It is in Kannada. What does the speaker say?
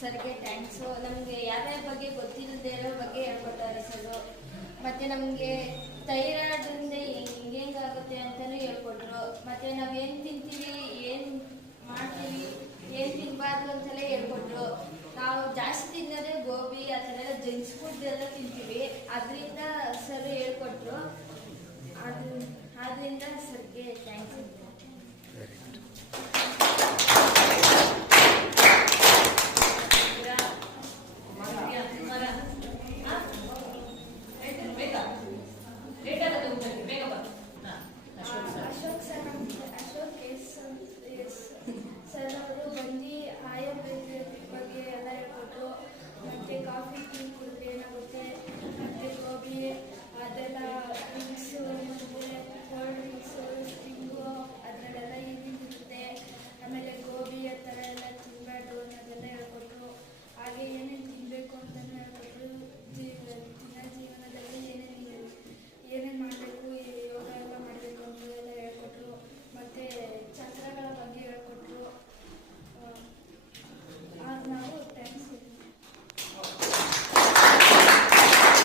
ಸರ್ಗೆ ಥ್ಯಾಂಕ್ಸು. ನಮಗೆ ಯಾವ್ಯಾವ ಬಗ್ಗೆ ಗೊತ್ತಿಲ್ಲದೆ ಇರೋ ಬಗ್ಗೆ ಹೇಳ್ಕೊಟ್ಟಾರೆ ಸರ್. ಮತ್ತು ನಮಗೆ ಥೈರಾಯ್ಡಿಂದ ಹೆಂಗಾಗುತ್ತೆ ಅಂತಲೂ ಹೇಳ್ಕೊಟ್ರು. ಮತ್ತು ನಾವು ಏನು ತಿಂತೀವಿ, ಏನು ಮಾಡ್ತೀವಿ, ಏನು ತಿನ್ನಬಾರ್ದು ಅಂತೆಲ್ಲ ಹೇಳ್ಕೊಟ್ರು. ನಾವು ಜಾಸ್ತಿ ತಿನ್ನೋದೇ ಗೋಬಿ ಆ ಥರ ಎಲ್ಲ ಜಂಕ್ಸ್ ಫುಡ್ ಎಲ್ಲ ತಿಂತೀವಿ. ಅದರಿಂದ ಸರ್ ಹೇಳ್ಕೊಟ್ರು. ಆದ್ದರಿಂದ ಸರ್ಗೆ ಥ್ಯಾಂಕ್ಸ್.